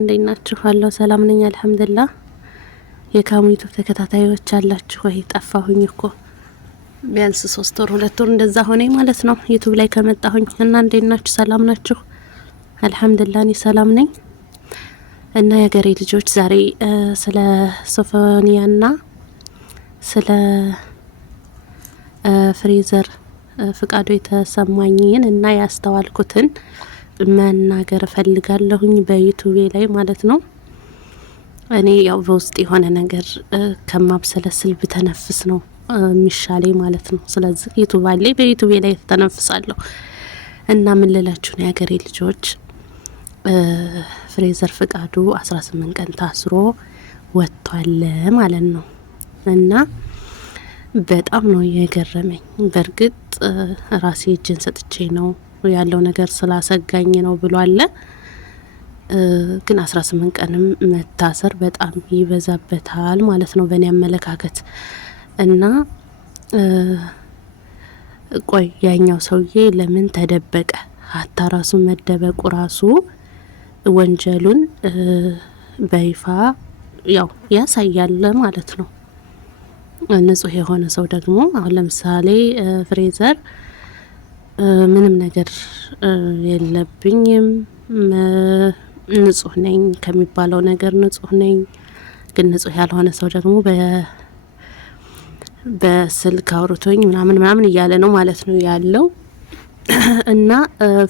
እንዴት ናችሁ? አለው ሰላም ነኝ አልሐምዱሊላህ። የካሙይቱ ተከታታዮች አላችሁ ወይ? ጠፋሁኝ እኮ ቢያንስ 3 ወር 2 ወር እንደዛ ሆነኝ ማለት ነው ዩቲዩብ ላይ ከመጣሁኝ እና እንዴት ናችሁ? ሰላም ናችሁ? አልሐምዱሊላህ እኔ ሰላም ነኝ። እና የሀገሬ ልጆች ዛሬ ስለ ሶፎኒያና ስለ ፍሬዘር ፍቃዱ የተሰማኝን እና ያስተዋልኩትን መናገር እፈልጋለሁኝ በዩቲዩብ ላይ ማለት ነው። እኔ ያው በውስጥ የሆነ ነገር ከማብሰለስል ብተነፍስ ነው የሚሻለኝ ማለት ነው። ስለዚህ ዩቲዩብ ላይ በዩቲዩብ ላይ ተነፍሳለሁ እና ምን ልላችሁ ነው የሀገሬ ልጆች፣ ፍሬዘር ፍቃዱ 18 ቀን ታስሮ ወጥቷል ማለት ነው። እና በጣም ነው የገረመኝ። በእርግጥ ራሴ እጅን ሰጥቼ ነው ያለው ነገር ስላሰጋኝ ነው ብሏል። ግን 18 ቀንም መታሰር በጣም ይበዛበታል ማለት ነው በእኔ አመለካከት። እና ቆይ ያኛው ሰውዬ ለምን ተደበቀ? ሀታ ራሱ መደበቁ ራሱ ወንጀሉን በይፋ ያው ያሳያል ማለት ነው። ንጹህ የሆነ ሰው ደግሞ አሁን ለምሳሌ ፍሬዘር ምንም ነገር የለብኝም ንጹህ ነኝ ከሚባለው ነገር ንጹህ ነኝ። ግን ንጹህ ያልሆነ ሰው ደግሞ በስልክ አውርቶኝ ምናምን እያለ ነው ማለት ነው ያለው። እና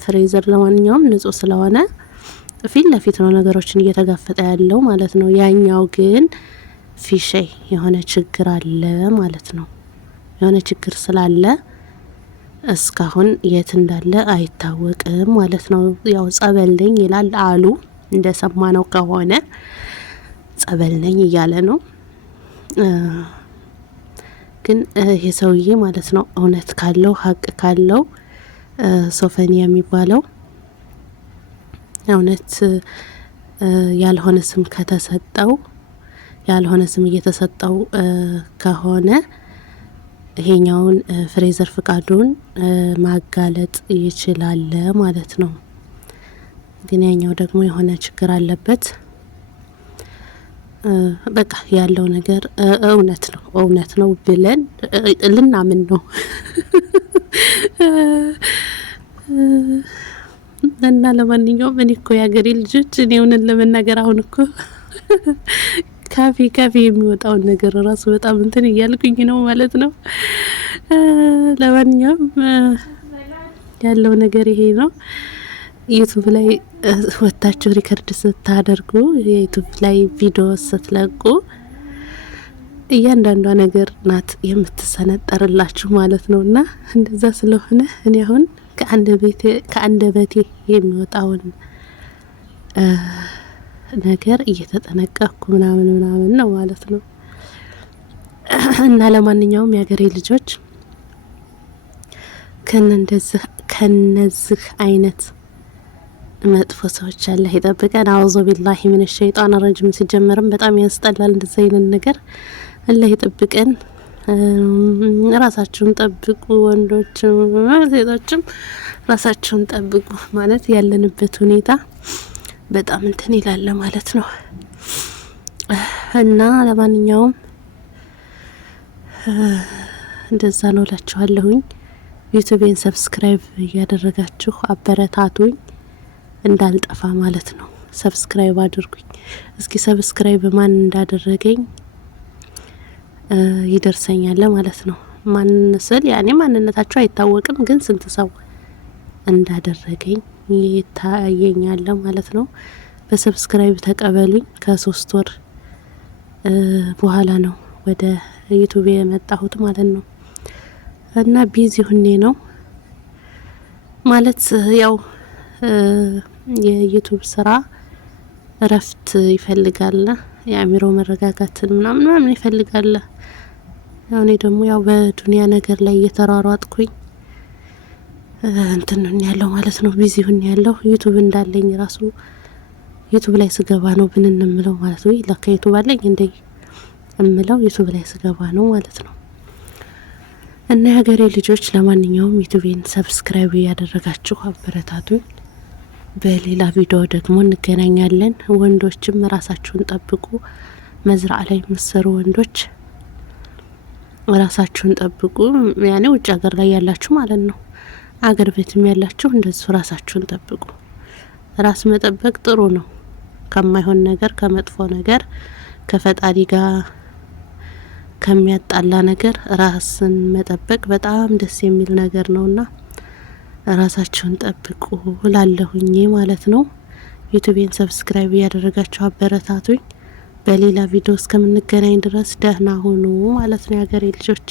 ፍሬዘር ለማንኛውም ንጹህ ስለሆነ ፊት ለፊት ነው ነገሮችን እየተጋፈጠ ያለው ማለት ነው። ያኛው ግን ፊሸይ የሆነ ችግር አለ ማለት ነው። የሆነ ችግር ስላለ እስካሁን የት እንዳለ አይታወቅም ማለት ነው። ያው ጸበል ነኝ ይላል አሉ እንደሰማነው ከሆነ ጸበል ነኝ እያለ ነው። ግን ይሄ ሰውዬ ማለት ነው እውነት ካለው ሀቅ ካለው ሶፎኒያ የሚባለው እውነት ያልሆነ ስም ከተሰጠው ያልሆነ ስም እየተሰጠው ከሆነ ይሄኛውን ፍሬዘር ፍቃዱን ማጋለጥ ይችላል ማለት ነው። ግን ያኛው ደግሞ የሆነ ችግር አለበት። በቃ ያለው ነገር እውነት ነው ብለን ልናምን ነው። እና ለማንኛውም እኔ እኮ የሀገሬ ልጆች እኔ እውነት ለመናገር አሁን እኮ ካፌ የሚወጣውን ነገር ራሱ በጣም እንትን እያልኩኝ ነው ማለት ነው። ለማንኛውም ያለው ነገር ይሄ ነው። ዩቲዩብ ላይ ወጣችሁ ሪከርድ ስታደርጉ የዩቲዩብ ላይ ቪዲዮ ስትለቁ እያንዳንዷ ነገር ናት የምትሰነጠርላችሁ ማለት ነው። እና እንደዛ ስለሆነ እኔ አሁን ከአንደበቴ የሚወጣውን ነገር እየተጠነቀቅኩ ምናምን ነው ማለት ነው። እና ለማንኛውም የሀገሬ ልጆች ከነዚህ አይነት መጥፎ ሰዎች አላህ ይጠብቀን። አውዙ ቢላሂ ሚነ ሸይጣን ረጅም። ሲጀመርም በጣም ያስጠላል እንደዚህ አይነት ነገር። አላህ ይጠብቀን። ራሳችሁን ጠብቁ፣ ወንዶችም ሴቶችም ራሳችሁን ጠብቁ። ማለት ያለንበት ሁኔታ በጣም እንትን ይላል ማለት ነው። እና ለማንኛውም እንደዛ ነው እላችኋለሁኝ። ዩቲዩቤን ሰብስክራይብ እያደረጋችሁ አበረታቱኝ እንዳልጠፋ ማለት ነው። ሰብስክራይብ አድርጉኝ። እስኪ ሰብስክራይብ ማን እንዳደረገኝ ይደርሰኛል ማለት ነው። ማን ስል ያኔ ማንነታቸው አይታወቅም፣ ግን ስንት ሰው እንዳደረገኝ ይታየኛል ማለት ነው። በሰብስክራይብ ተቀበሉኝ። ከ3 ወር በኋላ ነው ወደ ዩቲዩብ የመጣሁት ማለት ነው። እና ቢዚ ሁኔ ነው ማለት ያው የዩቲዩብ ስራ እረፍት ይፈልጋል፣ የአእምሮ መረጋጋትን ምናምን ይፈልጋል። እኔ ደግሞ ያው በዱንያ ነገር ላይ እየተሯሯጥኩኝ እንትን ያለው ማለት ነው። ቢዚ ሁን ያለው ዩቲዩብ እንዳለኝ ራሱ ዩቲዩብ ላይ ስገባ ነው ብንንምለው ማለት ነው። ለካ ዩቲዩብ አለኝ እንደ እምለው ዩቲዩብ ላይ ስገባ ነው ማለት ነው። እና የሀገሬ ልጆች ለማንኛውም ዩቲዩቤን ሰብስክራይብ ያደረጋችሁ አበረታቱኝ። በሌላ ቪዲዮ ደግሞ እንገናኛለን። ወንዶችም ራሳችሁን ጠብቁ። መዝራዕ ላይ የምትሰሩ ወንዶች ራሳችሁን ጠብቁ። ያኔ ውጭ ሀገር ላይ ያላችሁ ማለት ነው። አገር ቤትም ያላችሁ እንደዚሁ ራሳችሁን ጠብቁ። ራስ መጠበቅ ጥሩ ነው። ከማይሆን ነገር፣ ከመጥፎ ነገር፣ ከፈጣሪ ጋር ከሚያጣላ ነገር ራስን መጠበቅ በጣም ደስ የሚል ነገር ነውና ራሳችሁን ጠብቁ ላለሁኝ ማለት ነው። ዩቲዩብን ሰብስክራይብ እያደረጋችሁ አበረታቱኝ። በሌላ ቪዲዮ እስከምንገናኝ ድረስ ደህና ሁኑ ማለት ነው የሀገሬ ልጆች።